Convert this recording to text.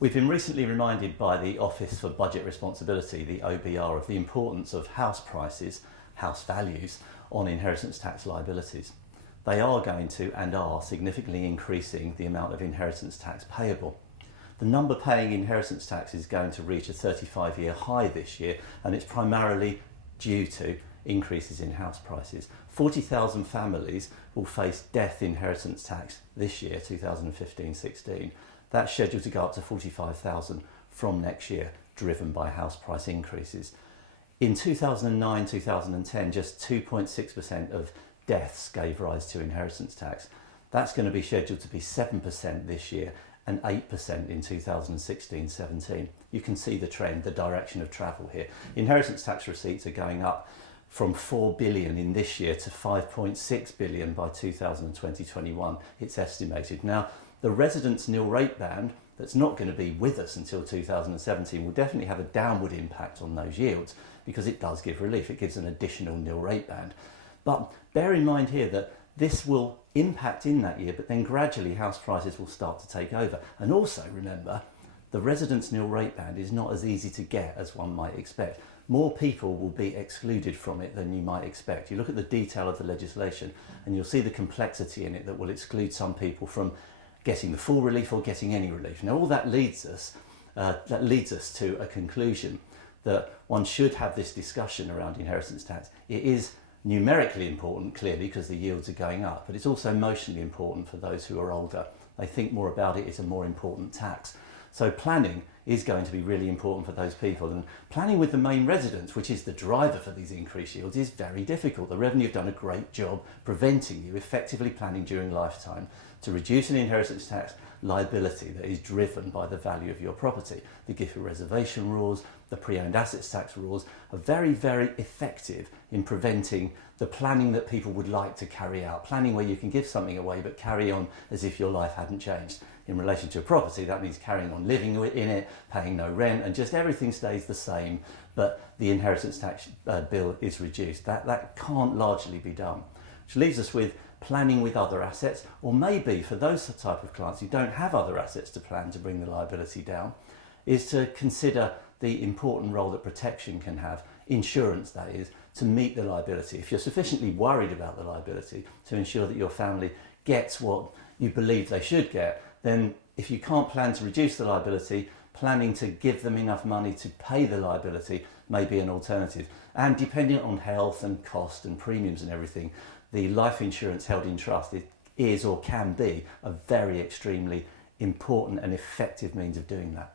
We've been recently reminded by the Office for Budget Responsibility, the OBR, of the importance of house prices, house values, on inheritance tax liabilities. They are going to and are significantly increasing the amount of inheritance tax payable. The number paying inheritance tax is going to reach a 35-year high this year, and it's primarily due to increases in house prices. 40,000 families will face death inheritance tax this year, 2015-16. That's scheduled to go up to 45,000 from next year, driven by house price increases. In 2009-2010, just 2.6% of deaths gave rise to inheritance tax. That's going to be scheduled to be 7% this year and 8% in 2016-17. You can see the trend, the direction of travel here. Inheritance tax receipts are going up from 4 billion in this year to 5.6 billion by 2020-21, it's estimated. Now, the Residence Nil Rate Band, that's not going to be with us until 2017, will definitely have a downward impact on those yields because it does give relief. It gives an additional nil rate band. But bear in mind here that this will impact in that year, but then gradually house prices will start to take over. And also remember, the Residence Nil Rate Band is not as easy to get as one might expect. More people will be excluded from it than you might expect. You look at the detail of the legislation and you'll see the complexity in it that will exclude some people from getting the full relief or getting any relief. Now all that leads us to a conclusion that one should have this discussion around inheritance tax. It is numerically important, clearly, because the yields are going up, but it's also emotionally important for those who are older. They think more about it, it's a more important tax. So planning is going to be really important for those people, and planning with the main residence, which is the driver for these increased yields, is very difficult. The Revenue have done a great job preventing you effectively planning during lifetime to reduce an inheritance tax liability that is driven by the value of your property. The gift of reservation rules, the pre-owned assets tax rules are very, very effective in preventing the planning that people would like to carry out. Planning where you can give something away but carry on as if your life hadn't changed. In relation to a property, that means carrying on living in it, paying no rent, and just everything stays the same, but the inheritance tax bill is reduced. That can't largely be done. Which leaves us with planning with other assets, or maybe for those type of clients who don't have other assets to plan to bring the liability down, is to consider the important role that protection can have, insurance that is, to meet the liability. If you're sufficiently worried about the liability to ensure that your family gets what you believe they should get, then if you can't plan to reduce the liability, planning to give them enough money to pay the liability may be an alternative. And depending on health and cost and premiums and everything, the life insurance held in trust is or can be a very extremely important and effective means of doing that.